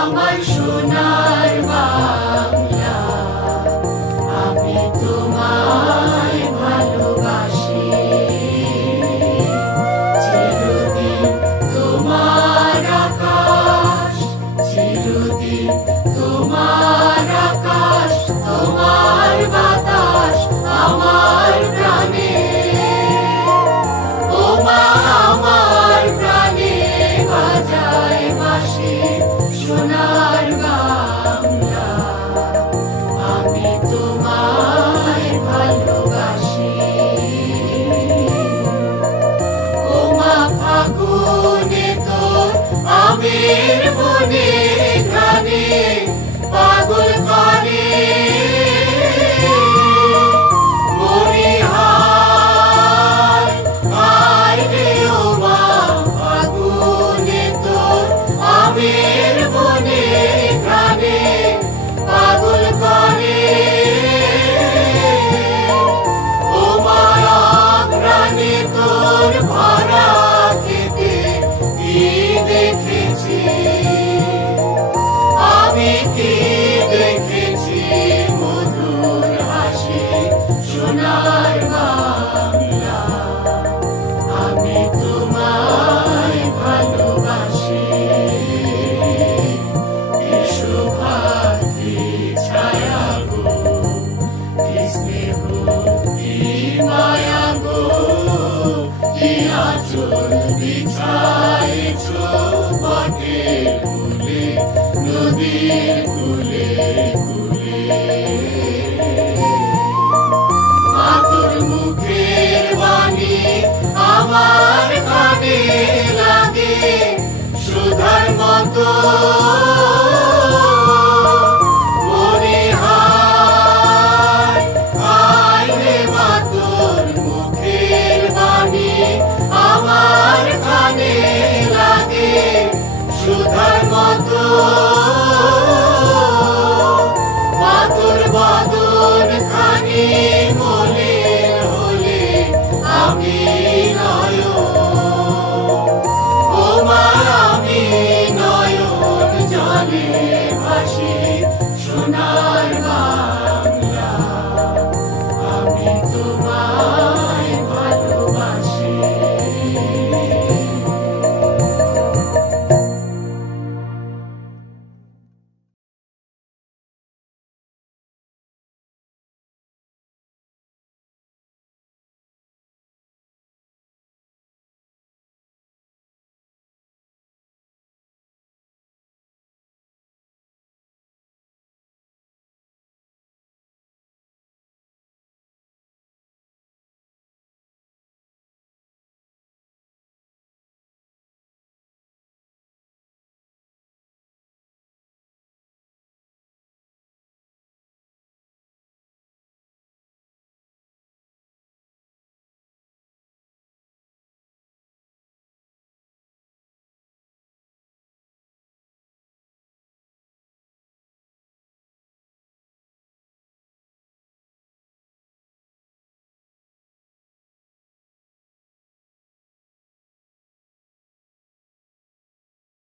আমার সোনার বাংলা, আমি তোমায় ভালোবাসি। চিরদিন তোমার আকাশ, চিরদিন তোমার আকাশ, তোমার বাতাস আমার প্রাণে। ও মা আমার প্রাণে বাজায় বাঁশি সোনার বাংলা, আমি তোমায় ভালোবাসি। ও মা ফাগুনে তোর আমের বনে ঘ্রাণে পাগল করে আমের বনে ঘ্রাণে পাগল করে। ও মায়া ঘ্রাণে তোর ভরা খেতে কি দেখেছি, আমি কি দেখেছি মধুর হাসি সোনার বাংলা, আমি তোমায় ভালোবাসি। আঁচল বিছাইছ বটের কূলে, নদীর কূলে কূলে। মাতুর মুখের বাণী আমার কানে লাগে সুধার মতো।